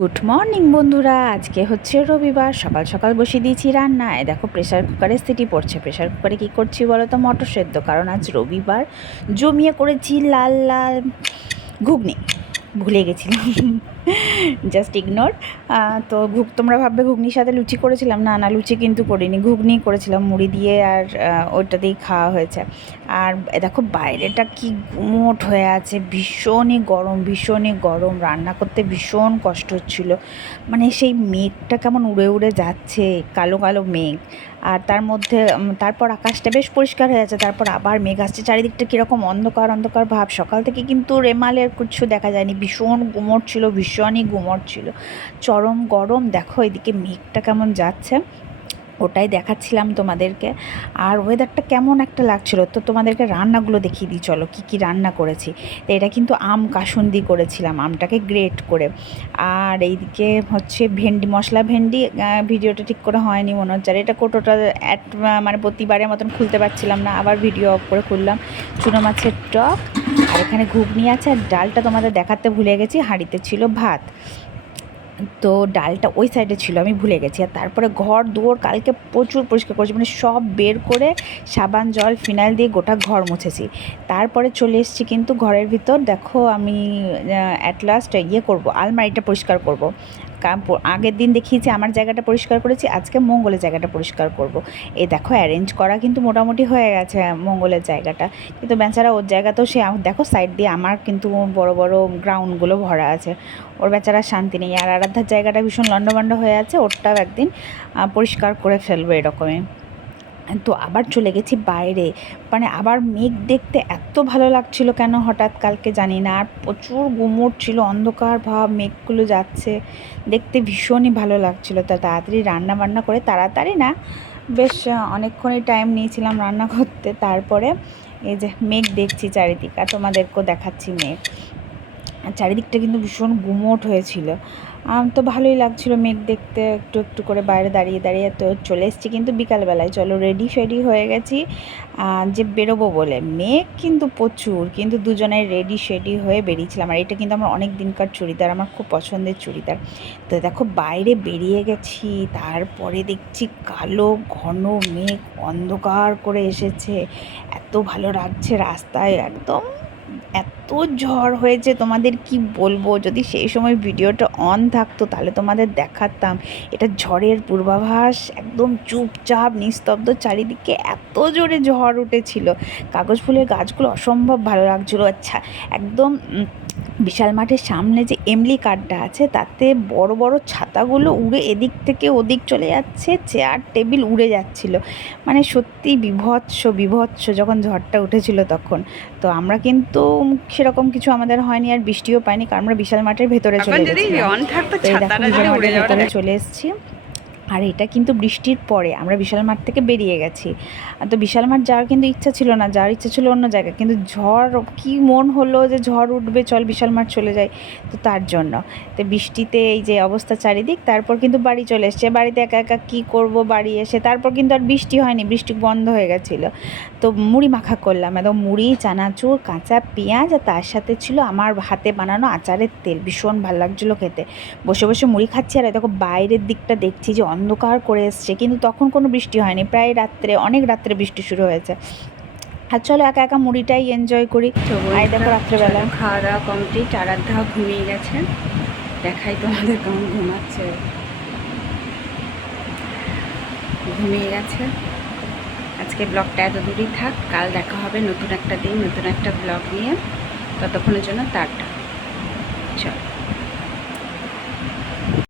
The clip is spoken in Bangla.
গুড মর্নিং বন্ধুরা, আজকে হচ্ছে রবিবার। সকাল সকাল বসিয়ে দিয়েছি রান্নায়। দেখো প্রেশার কুকারে সিটি পড়ছে। প্রেশার কুকারে কী করছি বলো তো? মটর সেদ্ধ, কারণ আজ রবিবার। জমিয়ে করেছি লাল লাল ঘুগনি। ভুলে গেছিলাম, জাস্ট ইগনোর। তো তোমরা ভাববে ঘুগনির সাথে লুচি করেছিলাম। না না, লুচি কিন্তু করিনি, ঘুগনি করেছিলাম মুড়ি দিয়ে, আর ওইটা দিয়েই খাওয়া হয়েছে। আর দেখো বাইরেটা কি গুমোট হয়ে আছে, ভীষণই গরম, ভীষণই গরম। রান্না করতে ভীষণ কষ্ট হচ্ছিল। মানে সেই মেঘটা কেমন উড়ে উড়ে যাচ্ছে, কালো কালো মেঘ। আর তার মধ্যে তারপর আকাশটা বেশ পরিষ্কার হয়ে আছে, তারপর আবার মেঘ আসছে। চারিদিকটা কীরকম অন্ধকার অন্ধকার ভাব। সকাল থেকে কিন্তু রেমালের কিছু দেখা যায়নি, ভীষণ গুমোট ছিল, ভীষণই গুমোট ছিল, চরম গরম। দেখো এদিকে মেঘটা কেমন যাচ্ছে, ওটাই দেখাচ্ছিলাম তোমাদেরকে। আর ওয়েদারটা কেমন একটা লাগছিলো। তো তোমাদেরকে রান্নাগুলো দেখিয়ে দিই, চলো কী কী রান্না করেছি। তো এটা কিন্তু আম কাসুন্দি করেছিলাম, আমটাকে গ্রেট করে। আর এইদিকে হচ্ছে ভেন্ডি, মশলা ভেন্ডি। ভিডিওটা ঠিক করে হয়নি মনে হচ্ছে। আর এটা কোটোটা মানে প্রতিবারের মতন খুলতে পারছিলাম না, আবার ভিডিও অফ করে খুললাম। চুনো মাছের টক, আর এখানে ঘুগনি আছে। আর ডালটা তোমাদের দেখাতে ভুলে গেছি, হাঁড়িতে ছিল ভাত। তো ডালটা ওই সাইডে ছিল, আমি ভুলে গেছি। আর তারপরে ঘর দুয়ার কালকে প্রচুর পরিষ্কার করেছি, মানে সব বের করে সাবান জল ফিনাইল দিয়ে গোটা ঘর মুছেছি। তারপরে চলে এসেছি কিন্তু ঘরের ভিতর। দেখো আমি অ্যাট লাস্ট করবো, আলমারিটা পরিষ্কার করব। আগের দিন দেখিয়েছি আমার জায়গাটা পরিষ্কার করেছি, আজকে মঙ্গলের জায়গাটা পরিষ্কার করব। এই দেখো অ্যারেঞ্জ করা কিন্তু মোটামুটি হয়ে গেছে মঙ্গলের জায়গাটা, কিন্তু বেচারা ওর জায়গাতেও সে দেখো সাইড দিয়ে আমার কিন্তু বড় বড় গ্রাউন্ডগুলো ভরা আছে। ওর বেচারা শান্তি নেই। আর আরাধ্যার জায়গাটা ভীষণ লন্ডভন্ড হয়ে আছে, ওরটাও একদিন পরিষ্কার করে ফেলবো এরকমই। তো আবার চলে গেছি বাইরে, মানে আবার মেঘ দেখতে এত ভালো লাগছিল কেন হঠাৎ কালকে জানি না। আর প্রচুর গুমোট ছিল, অন্ধকার ভাব, মেঘগুলো যাচ্ছে, দেখতে ভীষণই ভালো লাগছিল। তা তাড়াতাড়ি রান্না বান্না করে, তাড়াতাড়ি না বেশ অনেকক্ষণই টাইম নিয়েছিলাম রান্না করতে। তারপরে এই যে মেঘ দেখছি চারিদিকে, আর তোমাদেরকেও দেখাচ্ছি মেঘ। চারিদিকটা কিন্তু ভীষণ গুমোট হয়েছিল। তো ভালোই লাগছিল মেঘ দেখতে, একটু একটু করে বাইরে দাঁড়িয়ে দাঁড়িয়ে। তো চলে এসেছি কিন্তু বিকালবেলায়, চলো রেডি ফেডি হয়ে গেছি যে বেরোবো বলে। মেঘ কিন্তু প্রচুর, কিন্তু দুজনে রেডি শেডি হয়ে বেরিয়েছিলাম। আর এটা কিন্তু আমার অনেক দিনকার চুড়িদার, আমার খুব পছন্দের চুড়িদার। তো দেখো বাইরে বেরিয়ে গেছি, তারপরে দেখছি কালো ঘন মেঘ অন্ধকার করে এসেছে। এত ভালো লাগছে রাস্তায়, একদম এত ঝড় হয়েছে তোমাদের কি বলবো। যদি সেই সময় ভিডিওটা অন থাকতো তাহলে তোমাদের দেখাতাম। এটা ঝড়ের পূর্বাভাস, একদম চুপচাপ নিস্তব্ধ চারিদিকে, এত জোরে ঝড় উঠেছিল। কাগজ ফুলের গাছগুলো অসম্ভব ভালো লাগছিলো। আচ্ছা, একদম বিশাল মাঠের সামনে যে এমলি কাঠটা আছে, তাতে বড় বড় ছাতাগুলো উড়ে এদিক থেকে ওদিক চলে যাচ্ছে, চেয়ার টেবিল উড়ে যাচ্ছিল। মানে সত্যি বিভৎস বিভৎস যখন ঝড়টা উঠেছিল তখন। তো আমরা কিন্তু সেরকম কিছু আমাদের হয়নি, আর বৃষ্টিও পাইনি, কারণ আমরা বিশাল মাঠের ভেতরে চলে গেছিলাম। তো এই দেখো বিশাল মাঠের ভেতরে চলে এসেছি। আর এটা কিন্তু বৃষ্টির পরে আমরা বিশাল মাঠ থেকে বেরিয়ে গেছি। তো বিশাল মাঠ যাওয়ার কিন্তু ইচ্ছা ছিল না, যাওয়ার ইচ্ছা ছিল অন্য জায়গায়, কিন্তু ঝড় কি মন হলো যে ঝড় উঠবে, চল বিশাল মাঠ চলে যাই। তো তার জন্য তো বৃষ্টিতে এই যে অবস্থা চারিদিক। তারপর কিন্তু বাড়ি চলে এসছে। বাড়িতে একা একা কী করব বাড়ি এসে। তারপর কিন্তু আর বৃষ্টি হয়নি, বৃষ্টি বন্ধ হয়ে গেছিলো। তো মুড়ি মাখা করলাম, একদম মুড়ি, চানাচুর, কাঁচা পেঁয়াজ, আর তার সাথে ছিল আমার হাতে বানানো আচারের তেল। ভীষণ ভালো লাগছিলো খেতে। বসে বসে মুড়ি খাচ্ছি, আর দেখো বাইরের দিকটা দেখছি যে অন্ধকার করে এসছে, কিন্তু তখন কোনো বৃষ্টি হয়নি। প্রায় রাত্রে, অনেক রাত্রে বৃষ্টি শুরু হয়েছে। আর চলো একা একা মুড়িটাই এনজয় করি। আর দেখো রাত্রেবেলা খাওয়া দাওয়া কমপ্লিট, আরাধ্যা ঘুমিয়ে গেছে। দেখাই তোমাদের কেমন ঘুমাচ্ছে, ঘুমিয়ে গেছে। আজকে ব্লগটা এত দূরই থাক, কাল দেখা হবে নতুন একটা দিন, নতুন একটা ব্লগ নিয়ে। ততক্ষণের জন্য টাটা, চলো।